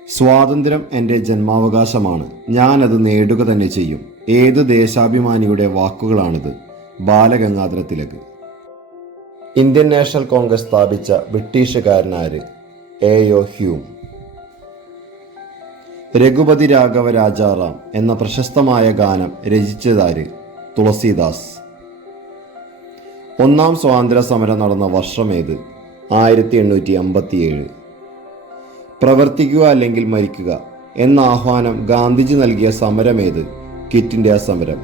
സ്വാതന്ത്ര്യം എൻ്റെ ജന്മാവകാശമാണ്. ഞാനത് നേടുക തന്നെ ചെയ്യും. ഏത് ദേശാഭിമാനിയുടെ വാക്കുകളാണിത്? ബാലഗംഗാധര തിലക്. ഇന്ത്യൻ നാഷണൽ കോൺഗ്രസ് സ്ഥാപിച്ച ബ്രിട്ടീഷുകാരനാര്? എ.ഒ. ഹ്യൂം. രഘുപതി രാഘവ രാജാറാം എന്ന പ്രശസ്തമായ ഗാനം രചിച്ചതാര്? തുളസീദാസ്. ഒന്നാം സ്വാതന്ത്ര്യ സമരം നടന്ന വർഷമേത്? 1857. പ്രവർത്തിക്കുക അല്ലെങ്കിൽ മരിക്കുക എന്ന ആഹ്വാനം ഗാന്ധിജി നൽകിയ സമരമേത്? ക്വിറ്റ് ഇന്ത്യ സമരം.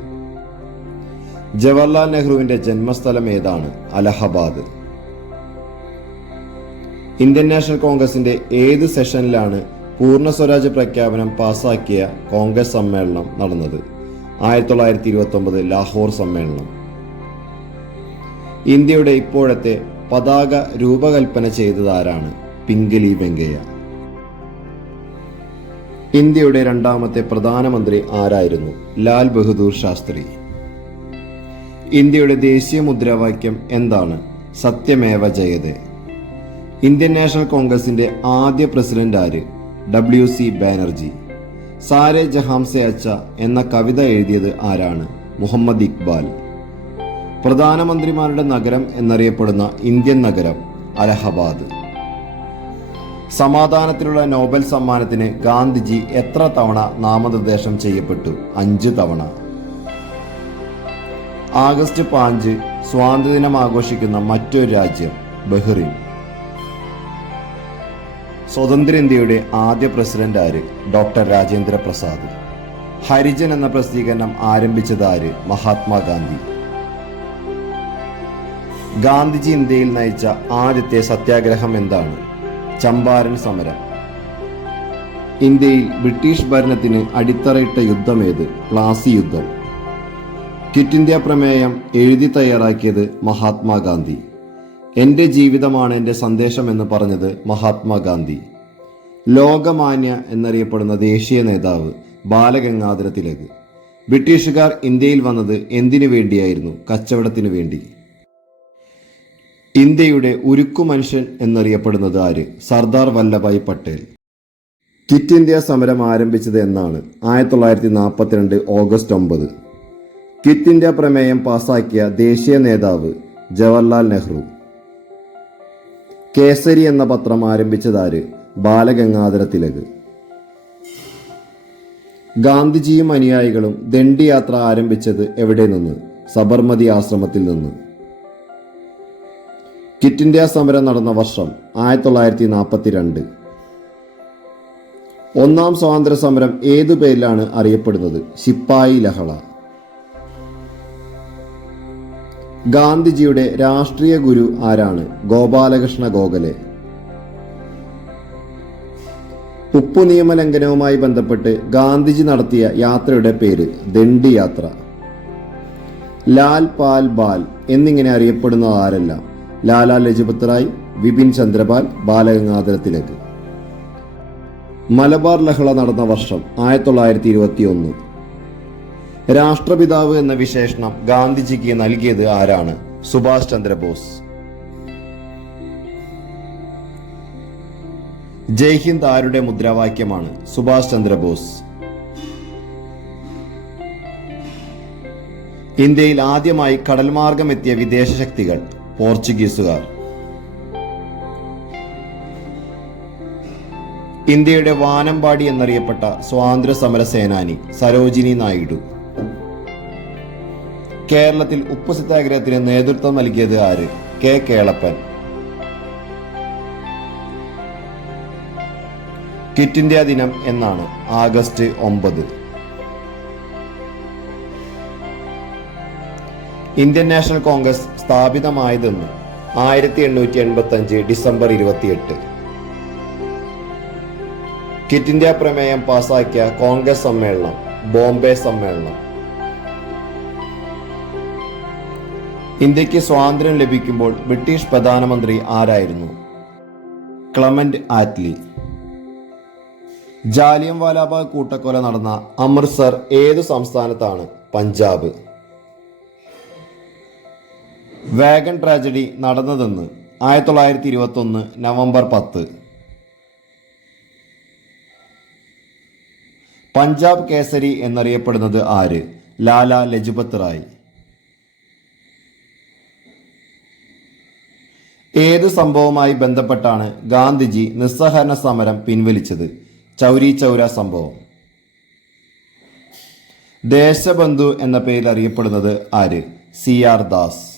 ജവഹർലാൽ നെഹ്റുവിന്റെ ജന്മസ്ഥലം ഏതാണ്? അലഹബാദ്. ഇന്ത്യൻ നാഷണൽ കോൺഗ്രസിന്റെ ഏത് സെഷനിലാണ് പൂർണ്ണ സ്വരാജ് പ്രഖ്യാപനം പാസാക്കിയ കോൺഗ്രസ് സമ്മേളനം നടന്നത്? 1929 ലാഹോർ സമ്മേളനം. ഇന്ത്യയുടെ ഇപ്പോഴത്തെ പതാക രൂപകൽപ്പന ചെയ്തതാരാണ്? പിംഗലി വെങ്കയ്യ. ഇന്ത്യയുടെ രണ്ടാമത്തെ പ്രധാനമന്ത്രി ആരായിരുന്നു? ലാൽ ബഹദൂർ ശാസ്ത്രി. ഇന്ത്യയുടെ ദേശീയ മുദ്രാവാക്യം എന്താണ്? സത്യമേവ ജയതേ. ഇന്ത്യൻ നാഷണൽ കോൺഗ്രസിന്റെ ആദ്യ പ്രസിഡന്റ് ആര്? W.C. ബാനർജി. സാരെ ജഹാംസെ അച്ച എന്ന കവിത എഴുതിയത് ആരാണ്? മുഹമ്മദ് ഇക്ബാൽ. പ്രധാനമന്ത്രിമാരുടെ നഗരം എന്നറിയപ്പെടുന്ന ഇന്ത്യൻ നഗരം? അലഹബാദ്. സമാധാനത്തിലുള്ള നോബൽ സമ്മാനത്തിന് ഗാന്ധിജി എത്ര തവണ നാമനിർദ്ദേശം ചെയ്യപ്പെട്ടു? 5 തവണ. ആഗസ്റ്റ് 5 സ്വാതന്ത്ര്യദിനം ആഘോഷിക്കുന്ന മറ്റൊരു രാജ്യം? ബഹ്റിൻ. സ്വതന്ത്ര ഇന്ത്യയുടെ ആദ്യ പ്രസിഡന്റ് ആര്? ഡോക്ടർ രാജേന്ദ്ര പ്രസാദ്. ഹരിജൻ എന്ന പ്രസിദ്ധീകരണം ആരംഭിച്ചത് ആര്? മഹാത്മാഗാന്ധി. ഗാന്ധിജി ഇന്ത്യയിൽ നയിച്ച ആദ്യത്തെ സത്യാഗ്രഹം എന്താണ്? ചമ്പാരൻ സമരം. ഇന്ത്യയിൽ ബ്രിട്ടീഷ് ഭരണത്തിന് അടിത്തറയിട്ട യുദ്ധമേത്? പ്ലാസി യുദ്ധം. ക്വിറ്റ് ഇന്ത്യ പ്രമേയം എഴുതി തയ്യാറാക്കിയത് മഹാത്മാഗാന്ധി. എൻ്റെ ജീവിതമാണ് എൻ്റെ സന്ദേശം എന്ന് പറഞ്ഞത് മഹാത്മാഗാന്ധി. ലോകമാന്യ എന്നറിയപ്പെടുന്ന ദേശീയ നേതാവ്? ബാലഗംഗാധര തിലക്. ബ്രിട്ടീഷുകാർ ഇന്ത്യയിൽ വന്നത് എന്തിനു വേണ്ടിയായിരുന്നു? കച്ചവടത്തിനു വേണ്ടി. ഇന്ത്യയുടെ ഉരുക്കു മനുഷ്യൻ എന്നറിയപ്പെടുന്നത് ആര്? സർദാർ വല്ലഭായ് പട്ടേൽ. ക്വിറ്റ് ഇന്ത്യ സമരം ആരംഭിച്ചത് എന്നാണ്? 1942 ഓഗസ്റ്റ് 9. ക്വിറ്റ് ഇന്ത്യ പ്രമേയം പാസാക്കിയ ദേശീയ നേതാവ്? ജവഹർലാൽ നെഹ്റു. കേസരി എന്ന പത്രം ആരംഭിച്ചതാര്? ബാലഗംഗാധര തിലക്. ഗാന്ധിജിയും അനുയായികളും ദണ്ഡി യാത്ര ആരംഭിച്ചത് എവിടെ നിന്ന്? സബർമതി ആശ്രമത്തിൽ നിന്ന്. ക്വിറ്റ് ഇന്ത്യ സമരം നടന്ന വർഷം? 1942. ഒന്നാം സ്വാതന്ത്ര്യ സമരം ഏതു പേരിലാണ് അറിയപ്പെടുന്നത്? ശിപ്പായി ലഹള. ഗാന്ധിജിയുടെ രാഷ്ട്രീയ ഗുരു ആരാണ്? ഗോപാലകൃഷ്ണ ഗോഖലെ. ഉപ്പു നിയമലംഘനവുമായി ബന്ധപ്പെട്ട് ഗാന്ധിജി നടത്തിയ യാത്രയുടെ പേര്? ദണ്ഡി യാത്ര. ലാൽ പാൽ ബാൽ എന്നിങ്ങനെ അറിയപ്പെടുന്ന ആരെല്ലാം? ലാലാ ലജ്പത് റായ്, വിപിൻ ചന്ദ്രപാൽ, ബാലഗംഗാധര തിലക്. മലബാർ ലഹള നടന്ന വർഷം? 1921. രാഷ്ട്രപിതാവ് എന്ന വിശേഷണം ഗാന്ധിജിക്ക് നൽകിയത് ആരാണ്? സുഭാഷ് ചന്ദ്രബോസ്. ജയ് ഹിന്ദ് ആരുടെ മുദ്രാവാക്യമാണ്? സുഭാഷ് ചന്ദ്രബോസ്. ഇന്ത്യയിൽ ആദ്യമായി കടൽമാർഗം എത്തിയ വിദേശ ശക്തികൾ? പോർച്ചുഗീസുകാർ. ഇന്ത്യയുടെ വാനമ്പാടി എന്നറിയപ്പെട്ട സ്വാതന്ത്ര്യ സമര സേനാനി? സരോജിനി നായിഡു. കേരളത്തിൽ ഉപ്പു സത്യാഗ്രഹത്തിന് നേതൃത്വം നൽകിയത് ആര്? കെ കേളപ്പൻ. ക്വിറ്റ് ഇന്ത്യ ദിനം എന്നാണ്? ആഗസ്റ്റ് 9. ഇന്ത്യൻ നാഷണൽ കോൺഗ്രസ് സ്ഥാപിതമായതെന്ന്? 1885 ഡിസംബർ 28. ക്വിറ്റ് ഇന്ത്യ പ്രമേയം പാസാക്കിയ കോൺഗ്രസ് സമ്മേളനം? ബോംബെ സമ്മേളനം. ഇന്ത്യക്ക് സ്വാതന്ത്ര്യം ലഭിക്കുമ്പോൾ ബ്രിട്ടീഷ് പ്രധാനമന്ത്രി ആരായിരുന്നു? Clement Attlee. ജാലിയൻ വാലാബാഗ് കൂട്ടക്കൊല നടന്ന അമൃത്സർ ഏതു സംസ്ഥാനത്താണ്? പഞ്ചാബ്. വാഗൺ ട്രാജഡി നടന്നതെന്ന്? 1921 നവംബർ 10. പഞ്ചാബ് കേസരി എന്നറിയപ്പെടുന്നത് ആര്? ലാല ലജ്പത് റായ്. ഏതു സംഭവവുമായി ബന്ധപ്പെട്ടാണ് ഗാന്ധിജി നിസ്സഹകരണ സമരം പിൻവലിച്ചത്? ചൗരി ചൗര സംഭവം. ദേശബന്ധു എന്ന പേരിൽ അറിയപ്പെടുന്നത് ആര്? CR ദാസ്.